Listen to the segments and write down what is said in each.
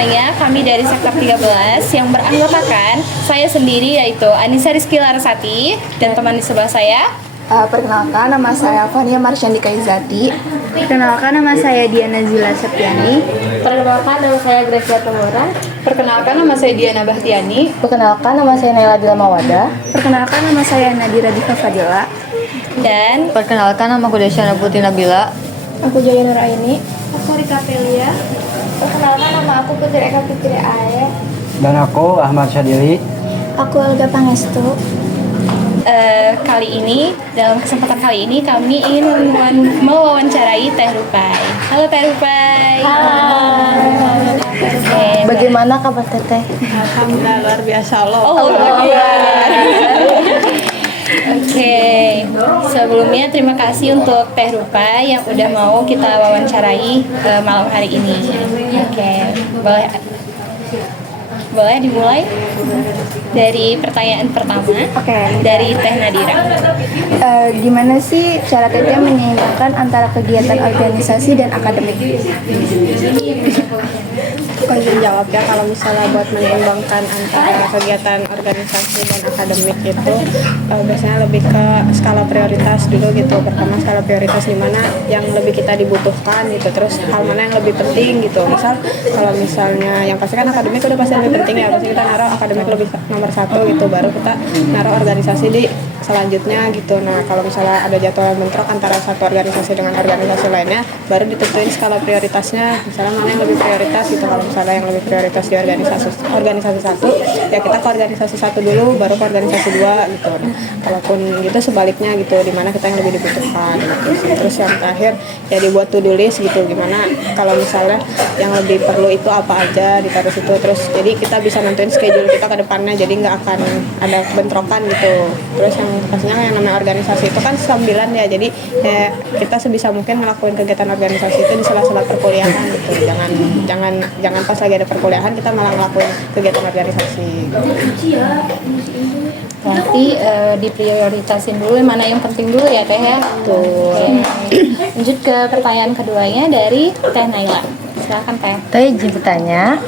semuanya, kami dari Sektor 13 yang beranggotakan saya sendiri yaitu Anissa Rizky Larasati dan teman di sebelah saya. Perkenalkan, nama saya Fania Marsyandika Izati. Perkenalkan, nama saya Diana Zila Septiani. Perkenalkan, nama saya Gracia Temuran. Perkenalkan, nama saya Diana Bahtiani. Perkenalkan, nama saya Naila Dila Mawada. Perkenalkan, nama saya Nadira Dika Fadila. Dan Perkenalkan, nama aku Desyana Putri Nabila. Aku Jaya Nur Aini. Aku Rika Pelia. Perkenalkan, nama aku Putri Eka Fitri Ae. Dan aku Ahmad Syadili. Aku Olga Pangestu. dalam kesempatan kali ini kami ingin mewawancarai Teh Rupai. Halo Teh Rupai. Halo. Bagaimana kabar Teteh? Alhamdulillah, luar biasa loh. Oke, sebelumnya terima kasih untuk Teh Rupai yang udah mau kita wawancarai malam hari ini. Oke, boleh dimulai dari pertanyaan pertama. Dari Teh Nadira. Gimana sih cara Teteh menyeimbangkan antara kegiatan organisasi dan akademik? Aku izin jawab ya, kalau misalnya buat menyeimbangkan antara kegiatan organisasi dan akademik itu biasanya lebih ke skala prioritas dulu gitu. Pertama skala prioritas di mana yang lebih kita dibutuhkan gitu, terus hal mana yang lebih penting gitu. Misal kalau misalnya yang pasti kan akademik udah pasti lebih penting ya, pasti kita naruh akademik lebih nomor satu gitu, baru kita naruh organisasi di selanjutnya gitu. Nah kalau misalnya ada jadwal yang bentrok antara satu organisasi dengan organisasi lainnya, baru ditentuin skala prioritasnya, misalnya mana yang lebih prioritas gitu. Kalau misalnya yang lebih prioritas di organisasi satu, ya kita ke organisasi satu dulu, baru ke organisasi dua gitu. Nah, kalaupun gitu sebaliknya gitu, dimana kita yang lebih dibutuhkan gitu. Terus yang terakhir ya dibuat to do list gitu, gimana kalau misalnya yang lebih perlu itu apa aja ditaruh situ. Terus jadi kita bisa nentuin schedule kita ke depannya, jadi nggak akan ada bentrokan gitu. Terus yang pastinya yang namanya organisasi itu kan sambilan ya, jadi ya kita sebisa mungkin ngelakuin kegiatan organisasi itu di sela-sela perkuliahan gitu. Jangan pas lagi ada perkuliahan kita malah ngelakuin kegiatan organisasi. Berarti diprioritasin dulu mana yang penting dulu ya Teh ya. Tuh. Lanjut ke pertanyaan keduanya dari Teh Naila. Silakan Teh. Teh izin bertanya,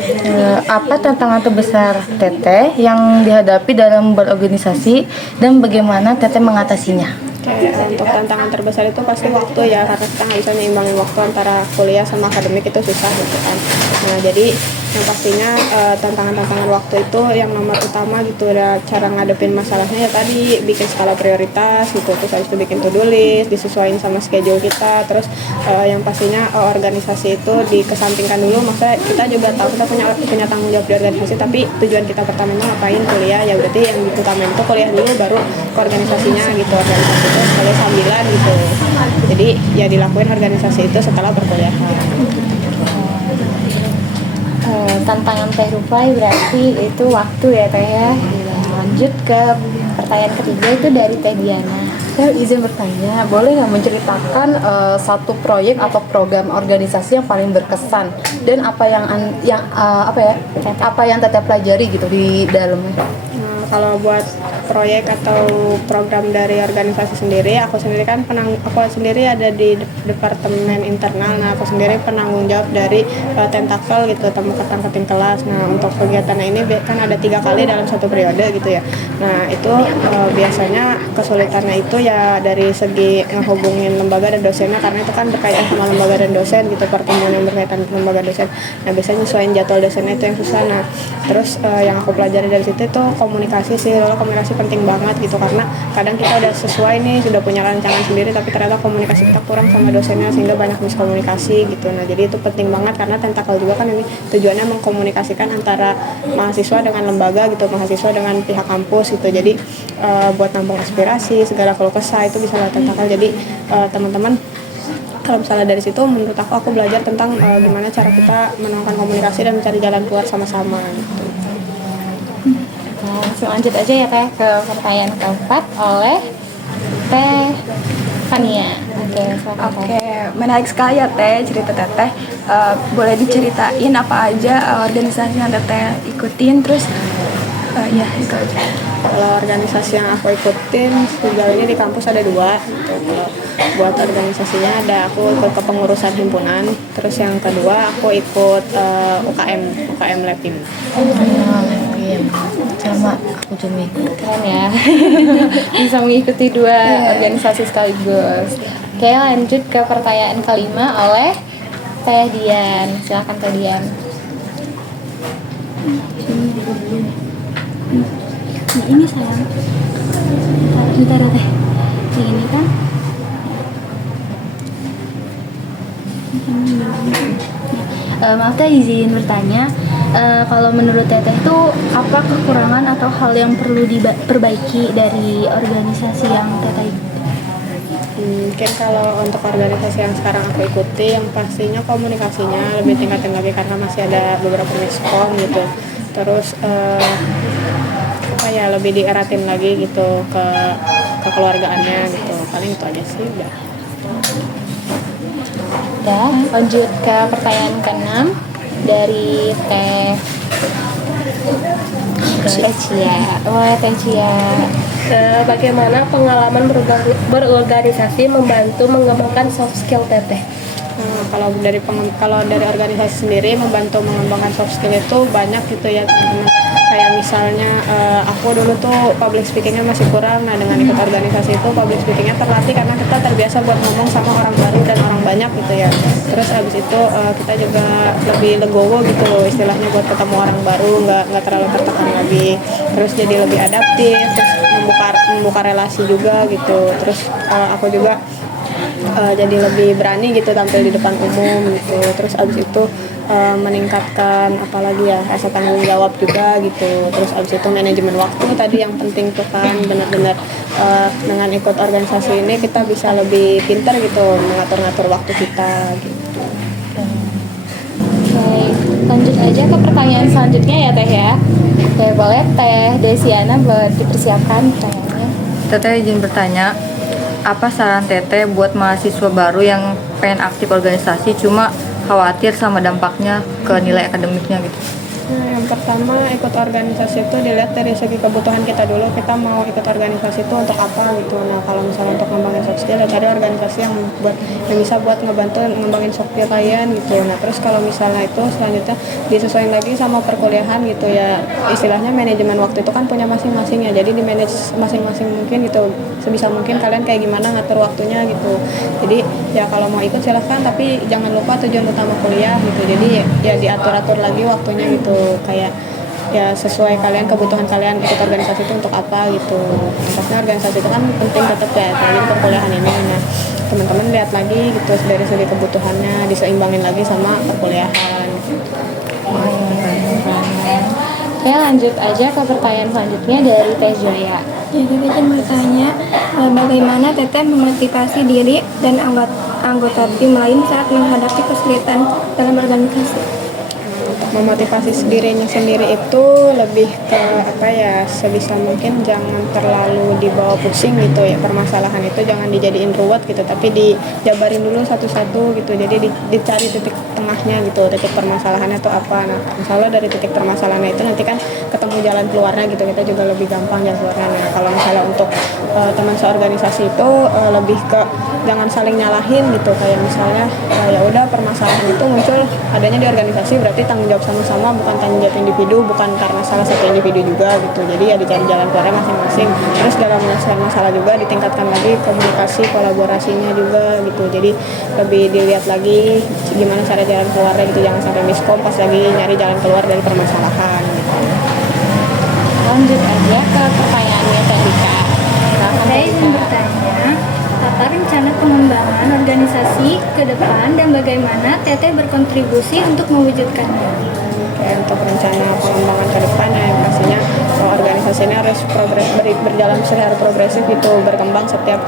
apa tantangan terbesar Teteh yang dihadapi dalam berorganisasi dan bagaimana Teteh mengatasinya? Untuk tantangan terbesar itu pasti waktu ya, karena kita nggak bisa nyimbangin waktu antara kuliah sama akademik, itu susah gitu kan. Nah jadi yang pastinya tantangan waktu itu yang nomor utama gitu, ya cara ngadepin masalahnya ya tadi bikin skala prioritas gitu, terus habis itu bikin to do list, disesuaikan sama schedule kita. Terus yang pastinya organisasi itu dikesampingkan dulu, maksudnya kita juga tahu kita punya tanggung jawab di organisasi, tapi tujuan kita pertama itu ngapain, kuliah ya, berarti yang utama itu kuliah dulu baru ke organisasinya gitu. Organisasi itu sebagai sambilan gitu, jadi ya dilakuin organisasi itu setelah perkuliahan. Tantangan Teh Rupai berarti itu waktu ya Teh ya. Lanjut ke pertanyaan ketiga itu dari Teh Diana. Saya izin bertanya, boleh nggak menceritakan satu proyek atau program organisasi yang paling berkesan dan apa yang Teteh pelajari gitu di dalamnya? Kalau buat proyek atau program dari organisasi sendiri, aku sendiri sendiri ada di departemen internal. Nah aku sendiri penanggung jawab dari tentakel gitu, temu ketangketin kelas. Nah untuk kegiatan ini kan ada 3 kali dalam satu periode gitu ya. Nah itu biasanya kesulitannya itu ya dari segi ngehubungin lembaga dan dosennya, karena itu kan berkaitan sama lembaga dan dosen gitu, pertemuan yang berkaitan dengan lembaga dosen. Nah biasanya nyesuaiin jadwal dosennya itu yang susah. Nah terus yang aku pelajari dari situ itu komunikasi sih. Lalu komunikasi penting banget gitu, karena kadang kita udah sesuai nih, sudah punya rancangan sendiri, tapi ternyata komunikasi kita kurang sama dosennya sehingga banyak miskomunikasi gitu. Nah jadi itu penting banget, karena tentakel juga kan ini tujuannya mengkomunikasikan antara mahasiswa dengan lembaga gitu, mahasiswa dengan pihak kampus gitu. Jadi buat nampung aspirasi, segala keluh kesah itu bisa lewat tentakel. Jadi teman-teman kalau misalnya dari situ menurut aku belajar tentang gimana cara kita menemukan komunikasi dan mencari jalan keluar sama-sama gitu. Langsung lanjut aja ya Teh ke pertanyaan keempat oleh Teh Fania. Oke, menarik sekali ya Teh cerita Teteh. Boleh diceritain apa aja organisasi yang Teteh ikutin, terus ya itu aja. Kalau organisasi yang aku ikutin sejauh ini di kampus ada 2 gitu. Kalau buat organisasinya aku ikut kepengurusan himpunan, terus yang kedua aku ikut UKM Lepim. Sama aku juga ikut. Keren ya. Bisa mengikuti 2 organisasi sekaligus. Oke, lanjut ke pertanyaan kelima oleh Teh Dian. Silakan Teh Dian. Ini sayang. Bentar ya Teh. Ini kan. Maaf Teh, izin bertanya. Kalau menurut Teteh itu apa kekurangan atau hal yang perlu diperbaiki dari organisasi yang Teteh ikuti? Mungkin kalau untuk organisasi yang sekarang aku ikuti, yang pastinya komunikasinya lebih tingkatin lagi karena masih ada beberapa miskom gitu. Terus apa ya, lebih dieratin lagi gitu ke kekeluargaannya gitu. Paling itu aja sih udah. Ya, lanjut ke pertanyaan ke-6 dari Teh Cia. Teh Cia. Bagaimana pengalaman berorganisasi membantu mengembangkan soft skill Teteh? Kalau dari organisasi sendiri membantu mengembangkan soft skill itu banyak gitu ya teman-teman. Kayak misalnya aku dulu tuh public speakingnya masih kurang. Nah dengan ikut organisasi itu public speakingnya terlatih karena kita terbiasa buat ngomong sama orang baru dan orang banyak gitu ya. Terus abis itu kita juga lebih legowo gitu istilahnya buat ketemu orang baru, nggak terlalu tertekan lagi. Terus jadi lebih adaptif, terus membuka relasi juga gitu. Terus aku juga jadi lebih berani gitu tampil di depan umum gitu. Terus abis itu meningkatkan apalagi ya rasa tanggung jawab juga gitu. Terus abis itu manajemen waktu tadi yang penting tuh kan, benar-benar dengan ikut organisasi ini kita bisa lebih pintar gitu mengatur-ngatur waktu kita gitu. Oke, lanjut aja ke pertanyaan selanjutnya ya Teh ya. Oke, boleh Teh Desiana buat dipersiapkan pertanyaannya. Teteh izin bertanya, apa saran Teteh buat mahasiswa baru yang pengen aktif organisasi cuma khawatir sama dampaknya ke nilai akademiknya gitu? Nah, yang pertama ikut organisasi itu dilihat dari segi kebutuhan kita dulu. Kita mau ikut organisasi itu untuk apa gitu. Nah, kalau misalnya untuk ngembangin soft skill, cari organisasi yang bisa buat ngebantu ngembangin soft skill kalian gitu. Nah, terus kalau misalnya itu selanjutnya disesuaikan lagi sama perkuliahan gitu ya. Istilahnya manajemen waktu itu kan punya masing-masing ya. Jadi di manage masing-masing mungkin gitu. Sebisa mungkin kalian kayak gimana ngatur waktunya gitu. Jadi ya kalau mau ikut silahkan, tapi jangan lupa tujuan utama kuliah gitu. Jadi ya diatur-atur lagi waktunya gitu. Kayak ya sesuai kalian, kebutuhan kalian ikut organisasi itu untuk apa gitu. Maksudnya organisasi itu kan penting tetap ya, apalagi perkuliahan ini. Nah teman-teman lihat lagi gitu dari segi kebutuhannya, diseimbangin lagi sama perkuliahan gitu. Oke, lanjut aja ke pertanyaan selanjutnya dari Teh Joya. Jadi izin bertanya, bagaimana Teteh memotivasi diri dan anggota tim lain saat menghadapi kesulitan dalam organisasi? Memotivasi dirinya sendiri itu lebih ke apa ya, sebisa mungkin jangan terlalu dibawa pusing gitu ya, permasalahan itu jangan dijadiin ruwet gitu, tapi dijabarin dulu satu-satu gitu. Jadi dicari titik tengahnya gitu, titik permasalahannya itu apa. Nah misalnya dari titik permasalahannya itu nanti kan ketemu jalan keluarnya gitu, kita juga lebih gampang jalan keluarnya. Nah kalau misalnya untuk teman seorganisasi itu lebih ke jangan saling nyalahin gitu, kayak misalnya ya udah permasalahan itu muncul adanya di organisasi, berarti tanggung jawab sama-sama, bukan tanggung jawab individu, bukan karena salah satu individu juga gitu. Jadi ya dicari jalan keluarnya masing-masing. Terus dalam menyelesaikan masalah juga ditingkatkan lagi komunikasi, kolaborasinya juga gitu. Jadi lebih dilihat lagi gimana cara jalan keluarnya gitu, jangan sampai miskom pas lagi nyari jalan keluar dari permasalahan gitu. Lanjut aja ke pertanyaannya Teh Dika. Saya ingin bertanya, apa rencana pengembangan organisasi ke depan dan bagaimana Teteh berkontribusi untuk mewujudkannya? Untuk rencana pengembangan ke depan ya pastinya organisasi ini harus berjalan secara progresif gitu, berkembang setiap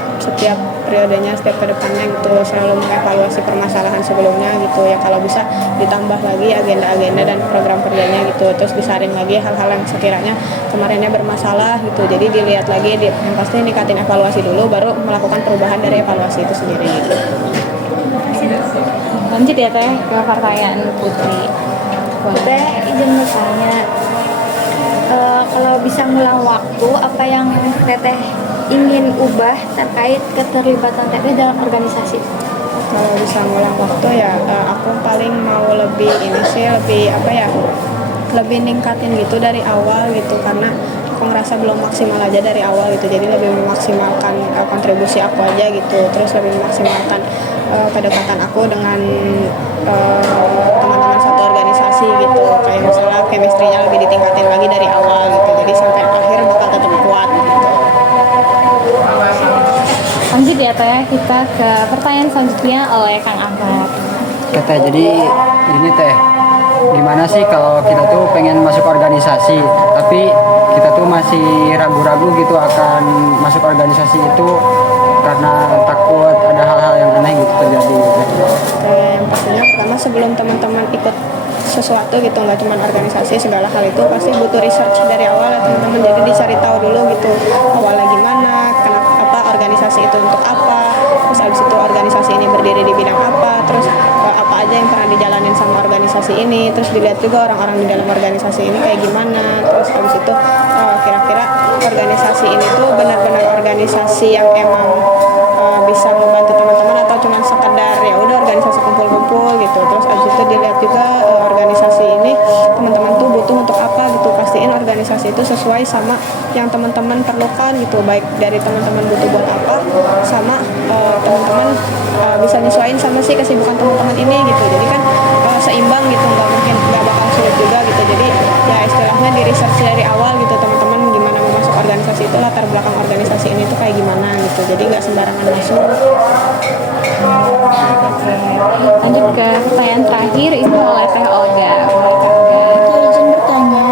periodenya, setiap kedepannya gitu, selalu mengevaluasi permasalahan sebelumnya gitu ya. Kalau bisa ditambah lagi agenda-agenda dan program kerjanya gitu, terus disaring lagi hal-hal yang sekiranya kemarinnya bermasalah gitu. Jadi dilihat lagi, yang pasti ningkatin evaluasi dulu, baru melakukan perubahan dari evaluasi itu sendiri gitu. Lanjut ya Teh ke pertanyaan Putri. Teteh izin bertanya, Kalau bisa ngulang waktu, apa yang Teteh ingin ubah terkait keterlibatan Teteh dalam organisasi? Kalau bisa ngulang waktu ya aku paling mau lebih ini sih, lebih apa ya, lebih ningkatin gitu dari awal gitu, karena aku ngerasa belum maksimal aja dari awal gitu. Jadi lebih memaksimalkan kontribusi aku aja gitu, terus lebih memaksimalkan kedekatan aku dengan teman-teman satu organisasi gitu, kayak misalnya chemistry-nya lebih ditingkatin lagi dari awal gitu, jadi sampai akhir bakal tetap kuat gitu. Lanjut ya Teh, kita ke pertanyaan selanjutnya oleh Kang Ahmad. Oke Teh, jadi gini Teh, gimana sih kalau kita tuh pengen masuk organisasi, tapi kita tuh masih ragu-ragu gitu akan masuk organisasi itu karena takut ada hal-hal yang aneh gitu terjadi gitu. Yang pastinya pertama sebelum teman-teman ikut sesuatu gitu, nggak cuma organisasi, segala hal itu pasti butuh research dari awal ya teman-teman. Jadi dicari tahu dulu gitu awalnya gimana, kenapa, apa organisasi itu untuk apa, terus abis itu organisasi ini berdiri di bidang apa, terus apa aja yang pernah dijalanin sama organisasi ini, terus dilihat juga orang-orang di dalam organisasi ini kayak gimana, terus abis itu kira-kira organisasi ini tuh benar-benar organisasi yang emang bisa membantu teman-teman atau cuma sekedar ya udah organisasi kumpul-kumpul gitu. Terus abis itu dilihat juga organisasi ini teman-teman tuh butuh untuk apa gitu, pastiin organisasi itu sesuai sama yang teman-teman perlukan gitu, baik dari teman-teman butuh buat apa sama teman-teman bisa nyesuaiin sama sih kesibukan teman-teman ini gitu. Jadi kan seimbang gitu, nggak bakal sulit juga gitu. Jadi ya istilahnya di research dari awal gitu teman-teman, gimana mau masuk organisasi itu, latar belakang organisasi ini tuh kayak gimana gitu. Jadi nggak sembarangan masuk. Lanjut ke pertanyaan terakhir itu oleh Teh Olga. Boleh Teh Olga? Izin bertanya,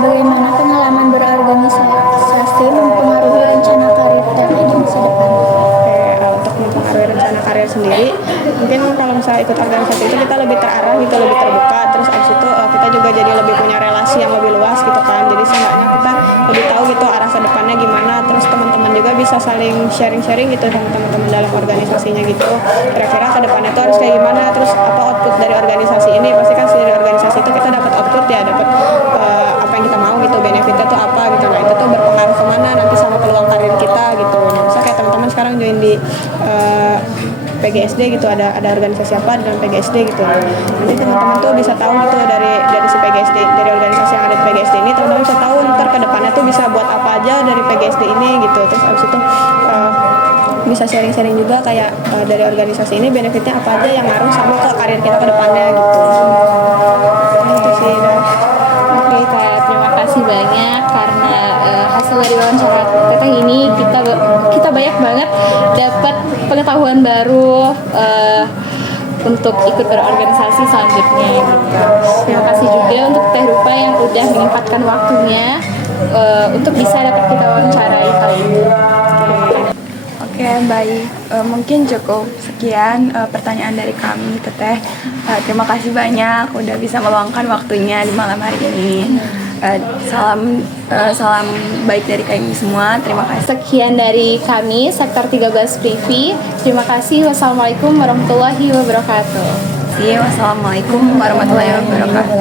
bagaimana pengalaman berorganisasi mempengaruhi rencana karir Teteh di masa depan? Untuk mempengaruhi rencana karir sendiri, mungkin kalau misalnya ikut organisasi itu kita lebih terarah gitu, lebih terbuka, terus abis itu kita juga jadi lebih punya relasi yang lebih luas gitu kan. Jadi seenggaknya kita lebih tahu gitu arah ke depannya gimana, terus teman-teman juga bisa saling sharing-sharing gitu sama teman-teman dalam organisasinya gitu, kira-kira ke depannya tuh harus kayak gimana, terus apa output dari organisasi ini. Pasti kan dari organisasi itu kita dapat output ya, dapat apa yang kita mau gitu, benefitnya tuh apa gitu. Nah itu tuh berpengaruh kemana nanti sama peluang karir kita gitu. Nah misalnya kayak teman-teman sekarang join di PGSD gitu, ada organisasi apa dalam PGSD gitu. Nanti teman-teman tuh bisa tahu gitu dari si PGSD, dari organisasi yang ada di PGSD ini, teman-teman bisa tahu ntar ke depannya tuh bisa buat apa aja dari PGSD ini gitu. Terus abis itu bisa sharing-sharing juga kayak dari organisasi ini benefitnya apa aja yang ngaruh sama ke karir kita ke depannya gitu. Itu sih dah. Oke Teh, terima kasih banyak karena hasil dari wawancara Teteh ini kita banyak banget dapat pengetahuan baru untuk ikut berorganisasi selanjutnya gitu. Terima kasih juga untuk Teh Rupa yang udah menyempatkan waktunya untuk bisa dapat kita wawancarai kali ini. Oke, baik. Mungkin cukup sekian pertanyaan dari kami, Teteh. Terima kasih banyak udah bisa meluangkan waktunya di malam hari ini. Salam baik dari kami semua. Terima kasih. Sekian dari kami, Sektor 13 Privi. Terima kasih. Wassalamualaikum warahmatullahi wabarakatuh. Wassalamualaikum warahmatullahi wabarakatuh.